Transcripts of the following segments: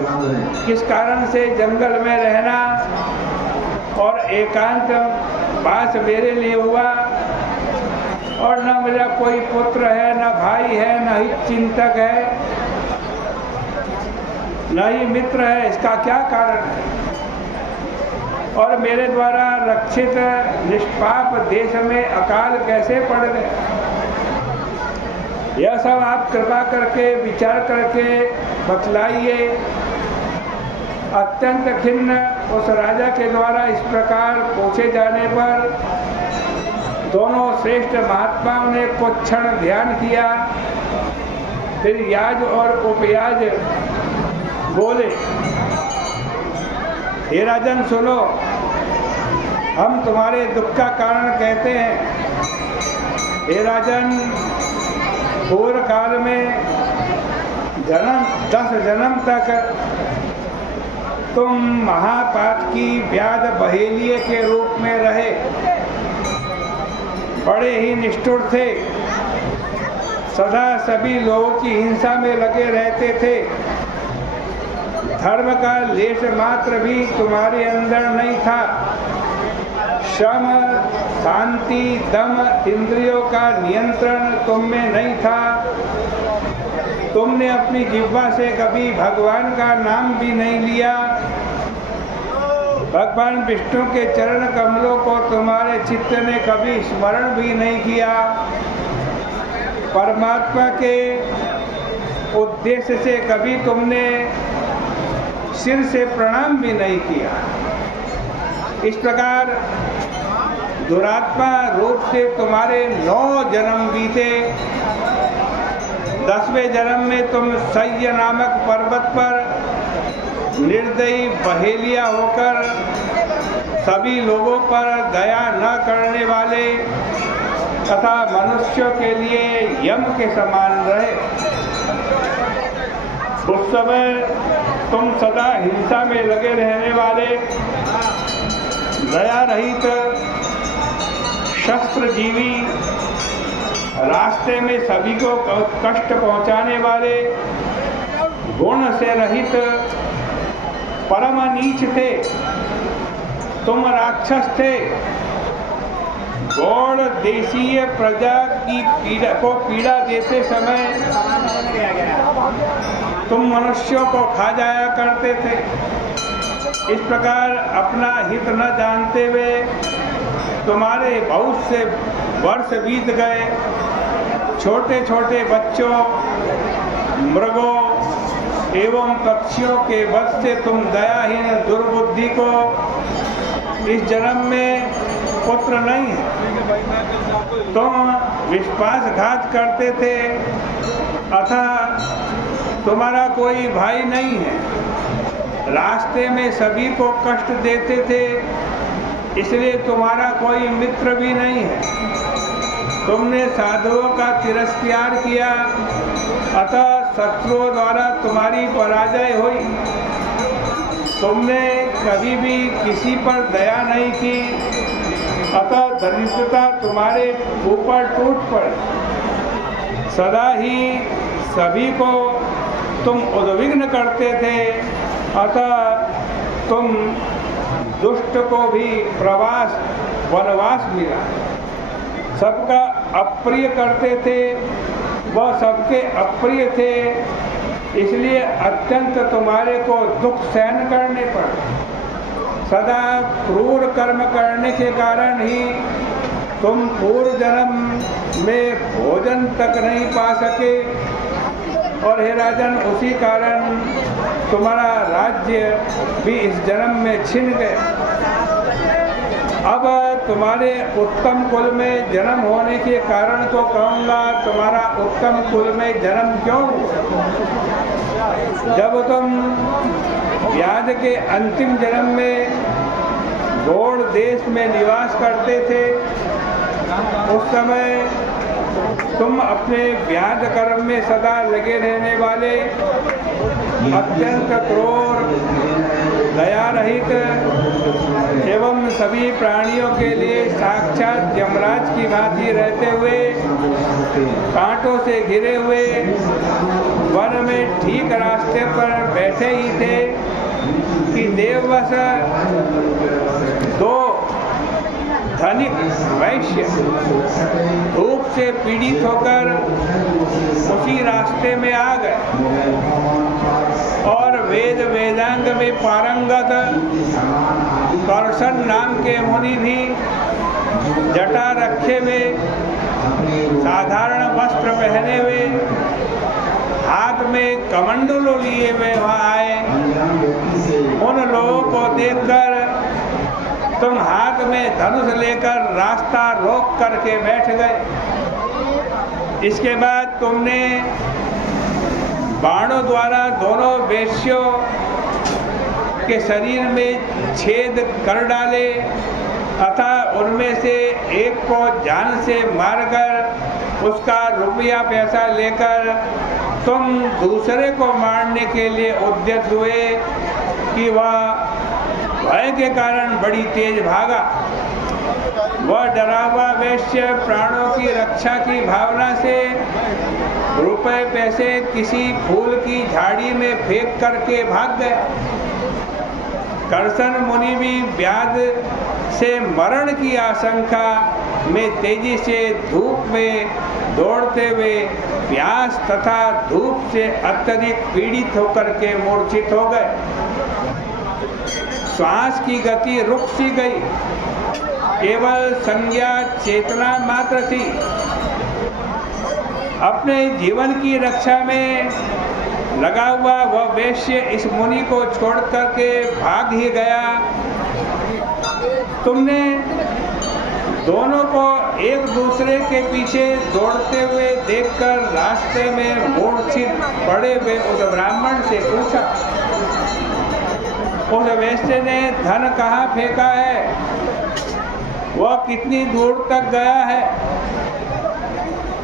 किस कारण से जंगल में रहना और एकांत वास मेरे लिए हुआ, और न मेरा कोई पुत्र है, न भाई है, न ही चिंतक है, न ही मित्र है। इसका क्या कारण है? और मेरे द्वारा रक्षित निष्पाप देश में अकाल कैसे पड़ गए? यह सब आप कृपा करके विचार करके बतलाइए। अत्यंत खिन्न उस राजा के द्वारा इस प्रकार पूछे जाने पर दोनों श्रेष्ठ महात्माओं ने कुछ क्षण ध्यान किया। फिर याज और उपयाज बोले, हे राजन सुनो, हम तुम्हारे दुख का कारण कहते हैं। हे राजन, पूर्व काल में 10 जन्म तक तुम महापात की व्याध बहेलिये के रूप में रहे, बड़े ही निष्ठुर थे, सदा सभी लोगों की हिंसा में लगे रहते थे। धर्म का लेश मात्र भी तुम्हारे अंदर नहीं था। शम, शांति, दम, इंद्रियों का नियंत्रण तुम में नहीं था। तुमने अपनी जिह्वा से कभी भगवान का नाम भी नहीं लिया। भगवान विष्णु के चरण कमलों को तुम्हारे चित्त ने कभी स्मरण भी नहीं किया। परमात्मा के उद्देश्य से कभी तुमने सिर से प्रणाम भी नहीं किया। इस प्रकार दुरात्मा रूप से तुम्हारे 9 जन्म बीते। 10वें जन्म में तुम सह्य नामक पर्वत पर निर्दयी बहेलिया होकर सभी लोगों पर दया न करने वाले तथा मनुष्यों के लिए यम के समान रहे। उस समय तुम सदा हिंसा में लगे रहने वाले, दया रहित, शस्त्रजीवी, रास्ते में सभी को कष्ट पहुंचाने वाले, गुण से रहित, परम नीच थे। तुम राक्षस थे। गौड़ देशीय प्रजा की पीड़ा देते समय तुम मनुष्यों को खा जाया करते थे। इस प्रकार अपना हित न जानते हुए तुम्हारे बहुत से वर्ष बीत गए। छोटे छोटे बच्चों, मृगों एवं पक्षियों के वध से तुम दयाहीन दुर्बुद्धि को इस जन्म में पुत्र नहीं है। तुम विश्वासघात करते थे, अतः तुम्हारा कोई भाई नहीं है। रास्ते में सभी को कष्ट देते थे, इसलिए तुम्हारा कोई मित्र भी नहीं है। तुमने साधुओं का तिरस्कार किया, अतः शत्रुओं द्वारा तुम्हारी पराजय हुई। तुमने कभी भी किसी पर दया नहीं की, अतः दरिद्रता तुम्हारे ऊपर टूट पड़ी। सदा ही सभी को तुम उद्विग्न करते थे, अतः तुम दुष्ट को भी वनवास मिला। सबका अप्रिय करते थे, वह सबके अप्रिय थे, इसलिए अत्यंत तुम्हारे को दुख सहन करने पड़े। सदा क्रूर कर्म करने के कारण ही तुम पूर्व जन्म में भोजन तक नहीं पा सके, और हे राजन, उसी कारण तुम्हारा राज्य भी इस जन्म में छिन गया। अब तुम्हारे उत्तम कुल में जन्म होने के कारण तो कहूँगा, तुम्हारा उत्तम कुल में जन्म क्यों हुआ? जब तुम व्याध के अंतिम जन्म में गौड़ देश में निवास करते थे, उस समय तुम अपने व्याध कर्म में सदा लगे रहने वाले, अत्यंत क्रूर, दया रहित एवं सभी प्राणियों के लिए साक्षात यमराज की भांति रहते हुए, कांटों से घिरे हुए वन में ठीक रास्ते पर बैठे ही थे। देववश 2 धनिक वैश्य धूप से पीड़ित होकर उसी रास्ते में आ गए और वेद वेदांग में पारंगत कर्षण नाम के मुनि भी जटा रखे हुए, साधारण वस्त्र पहने हुए, हाथ में कमंडलू लिए हुए वहाँ आए। उन लोगों को देखकर तुम हाथ में धनुष लेकर रास्ता रोक करके बैठ गए। इसके बाद तुमने बाणों द्वारा दोनों वेश्यों के शरीर में छेद कर डाले तथा उनमें से एक को जान से मारकर उसका रुपया पैसा लेकर तुम दूसरे को मारने के लिए उद्यत हुए कि वह भय के कारण बड़ी तेज भागा। वह डरा हुआ वैश्य प्राणों की रक्षा की भावना से रुपए पैसे किसी फूल की झाड़ी में फेंक करके भाग गया। कर्षण मुनि भी व्याध से मरण की आशंका में तेजी से धूप में दौड़ते हुए प्यास तथा धूप से अत्यधिक पीड़ित होकर के मूर्छित हो गए। श्वास की गति रुक सी गई, केवल संज्ञा चेतना मात्र थी। अपने जीवन की रक्षा में लगा हुआ वह वैश्य इस मुनि को छोड़ करके भाग ही गया। तुमने दोनों को एक दूसरे के पीछे दौड़ते हुए देखकर रास्ते में मूर्छित पड़े हुए उस ब्राह्मण से पूछा। उस वैश्य ने धन कहाँ फेंका है, वह कितनी दूर तक गया है।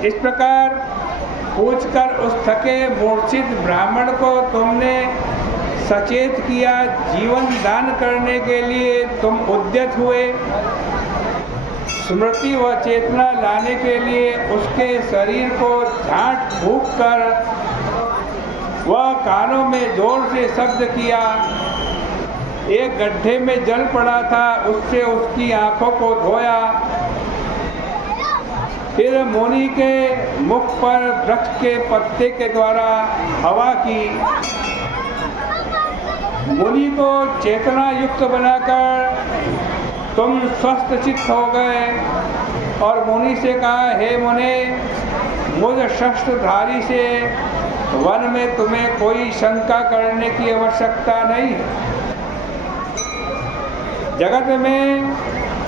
इस प्रकार पूछकर उस थके मूर्छित ब्राह्मण को तुमने सचेत किया। जीवन दान करने के लिए तुम उद्यत हुए। स्मृति व चेतना लाने के लिए उसके शरीर को झांट फूंक कर वह कानों में जोर से शब्द किया। एक गड्ढे में जल पड़ा था, उससे उसकी आंखों को धोया। फिर मुनि के मुख पर वृक्ष के पत्ते के द्वारा हवा की। मुनि को चेतना युक्त बनाकर तुम स्वस्थ चित्त हो गए और मुनि से कहा, हे मुने, मुझ शस्त्रधारी से वन में तुम्हें कोई शंका करने की आवश्यकता नहीं है। जगत में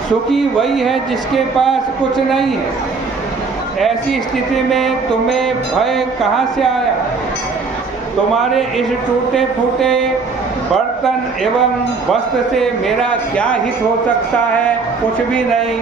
सुखी वही है जिसके पास कुछ नहीं है। ऐसी स्थिति में तुम्हें भय कहाँ से आया? तुम्हारे इस टूटे फूटे बर्तन एवं वस्त्र से मेरा क्या हित हो सकता है? कुछ भी नहीं।